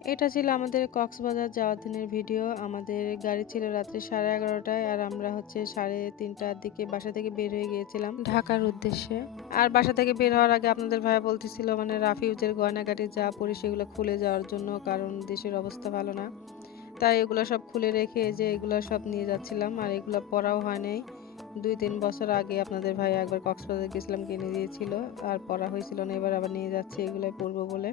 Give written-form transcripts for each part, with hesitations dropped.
এটা ছিল আমাদের কক্সবাজার যাওয়ার দিনের ভিডিও। আমাদের গাড়ি ছিল রাত্রি 11:30টায় আর আমরা হচ্ছে 3:30টার দিকে বাসা থেকে বের হয়ে গিয়েছিলাম ঢাকার উদ্দেশ্যে। আর বাসা থেকে বের হওয়ার আগে আপনাদের ভাইয়া বলতেছিল মানে রাফিউজের গয়নাগাটি যা পড়ি সেগুলো খুলে যাওয়ার জন্য, কারণ দেশের অবস্থা ভালো না। তাই এগুলো সব খুলে রেখে এই যে এগুলো সব নিয়ে যাচ্ছিলাম। আর এগুলো পরাও হয় নাই। ২-৩ বছর আগে আপনাদের ভাইয়া একবার কক্সবাজার গেছিলাম, কিনে দিয়েছিল। আর পরা হয়েছিল না। এবার আবার নিয়ে যাচ্ছি এগুলাই পরবো বলে।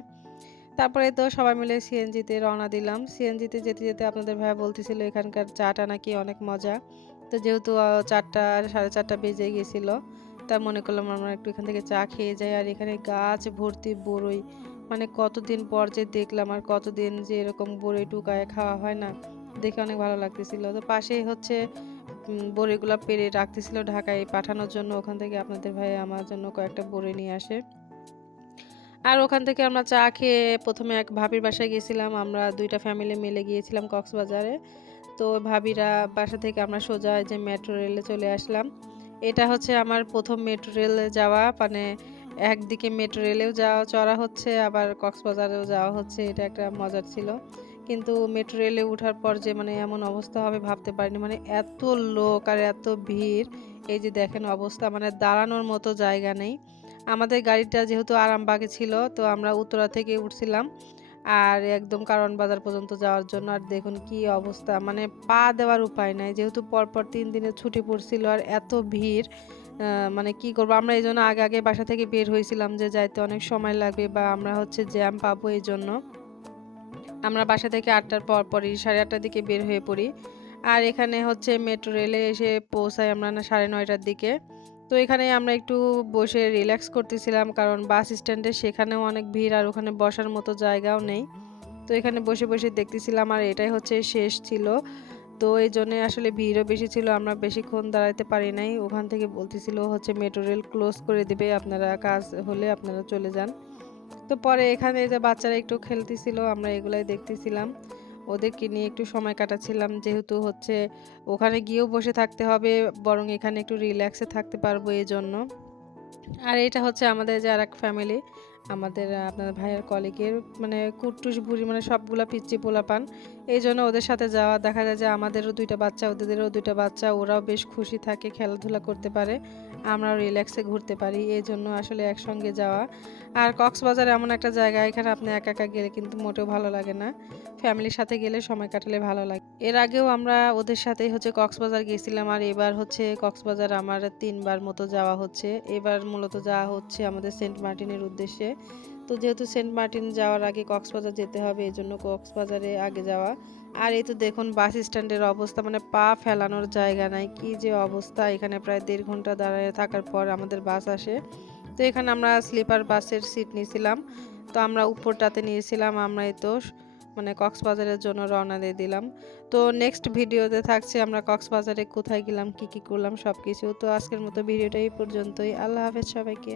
তারপরে তো সবাই মিলে সিএনজিতে রওনা দিলাম। সিএনজিতে যেতে, যেতে আপনাদের ভাইয়া বলতেছিল এখানকার চাটা নাকি অনেক মজা। তো যেহেতু ৪টা ৪:৩০ বেজে গেছিল, তাই মনে করলাম আমরা একটু এখান থেকে চা খেয়ে যাই। আর এখানে গাছ ভর্তি বরই। মানে কতদিন পর যে দেখলাম আর কতদিন যে এরকম বরই টুকায় খাওয়া হয় না। দেখে অনেক ভালো লাগতেছিল। তো পাশেই হচ্ছে বরইগুলা পেড়ে রাখতেছিল ঢাকায় পাঠানোর জন্য। ওখান থেকে আপনাদের ভাইয়া আমার জন্য কয়েকটা বরই নিয়ে আসে। আর ওখান থেকে আমরা চা খেয়ে ১ম এ এক ভাবির বাসায় গেছিলাম। আমরা ২ টা ফ্যামিলি মিলে গিয়েছিলাম কক্সবাজারে। তো ভাবিরা বাসা থেকে আমরা সোজা এই যে মেট্রো রেলে চলে আসলাম। এটা হচ্ছে আমার ১ম মেট্রো রেলে যাওয়া। মানে একদিকে মেট্রো রেলেও যাওয়া চড়া হচ্ছে, আবার কক্সবাজারেও যাওয়া হচ্ছে। এটা একটা মজার ছিল। কিন্তু মেট্রো রেলে উঠার পর যে মানে এমন অবস্থা হবে ভাবতে পারিনি। মানে এত লোক আর এত ভিড়। এই যে দেখেন অবস্থা, মানে দাঁড়ানোর মতো জায়গা নেই। আমাদের গাড়িটা যেহেতু আরামবাগে ছিল, তো আমরা উত্তরা থেকে উঠছিলাম। আর একদম কারওয়ান বাজার পর্যন্ত যাওয়ার জন্য। আর দেখুন কি অবস্থা, মানে পা দেওয়ার উপায় নাই। যেহেতু পরপর ৩ দিনের ছুটি পড়ছিল আর এত ভিড়, মানে কি করব? আমরা এজন্য আগে, আগে বাসা থেকে বের হইছিলাম যে যাইতে অনেক সময় লাগবে বা আমরা হচ্ছে জ্যাম পাবো এজন্য। আমরা বাসা থেকে ৮টার পরপরই ৮:৩০টার দিকে বের হয়ে পড়ি। আর এখানে হচ্ছে মেট্রো রেলে এসে পৌঁছাই আমরা না ৯:৩০টার দিকে। তো এখানে আমরা একটু বসে রিল্যাক্স করতেছিলাম, কারণ বাস স্ট্যান্ডে সেখানেও অনেক ভিড় আর ওখানে বসার মতো জায়গাও নেই। তো এখানে বসে, বসে দেখতেছিলাম আর এটাই হচ্ছে শেষ ছিল। তো এইজন্যে আসলে ভিড়ও বেশি ছিল। আমরা বেশিক্ষণ দাঁড়াইতে পারি নাই। ওখান থেকে বলতেছিল হচ্ছে মেট্রো রেল ক্লোজ করে দিবে। আপনারা কাজ হলে আপনারা চলে যান। তো পরে এখানে এই যে বাচ্চারা একটু খেলতেছিল, আমরা এগুলাই দেখতেছিলাম। ওদেরকে নিয়ে একটু সময় কাটাচ্ছিলাম। যেহেতু হচ্ছে ওখানে গিয়েও বসে থাকতে হবে, বরং এখানে একটু রিল্যাক্সে থাকতে পারবো এজন্য। আর এটা হচ্ছে আমাদের যে আরেক ফ্যামিলি, আমাদের আপনার ভাইয়ের কলিগের মানে কুট্টুস বুড়ি, মানে সবগুলা পিচ্চি পোলাপান। এইজন্য ওদের সাথে যাওয়া, দেখা যায় যে আমাদেরও ২ টা বাচ্চা, ওদেরও ২ টা বাচ্চা। ওরাও বেশ খুশি থাকে, খেলাধুলা করতে পারে। আমরাও রিল্যাক্সে ঘুরতে পারি। এজন্য আসলে একসঙ্গে যাওয়া। আর কক্সবাজার এমন একটা জায়গা, এখানে আপনি একা, একা গেলে কিন্তু মোটেও ভালো লাগে না। ফ্যামিলির সাথে গেলে সময় কাটালে ভালো লাগে। এর আগেও আমরা ওদের সাথেই হচ্ছে কক্সবাজার গেছিলাম। আর এবার হচ্ছে কক্সবাজার আমার ৩ বার মতো যাওয়া হচ্ছে। এবার মূলত যাওয়া হচ্ছে আমাদের সেন্ট মার্টিনের উদ্দেশ্যে। তো যেহেতু সেন্ট মার্টিন যাওয়ার আগে কক্সবাজার যেতে হবে, এজন্য কক্সবাজারে আগে যাওয়া। আর এই তো দেখুন বাস স্ট্যান্ডের অবস্থা, মানে পা ফেলানোর জায়গা নাই। কি যে অবস্থা! এখানে প্রায় ১.৫ ঘন্টা দাঁড়ায় থাকার পর আমাদের বাস আসে। তো এখানে আমরা স্লিপার বাসের সিট নিয়েছিলাম। তো আমরা উপরটাতে নিয়েছিলাম। আমরা এই তো মানে কক্সবাজারের জন্য রওনা দিয়ে দিলাম। তো নেক্সট ভিডিওতে থাকছে আমরা কক্সবাজারে কোথায় গেলাম, কি, কি করলাম সবকিছু। তো আজকের মতো ভিডিওটা এই পর্যন্তই। আল্লাহ হাফেজ সবাইকে।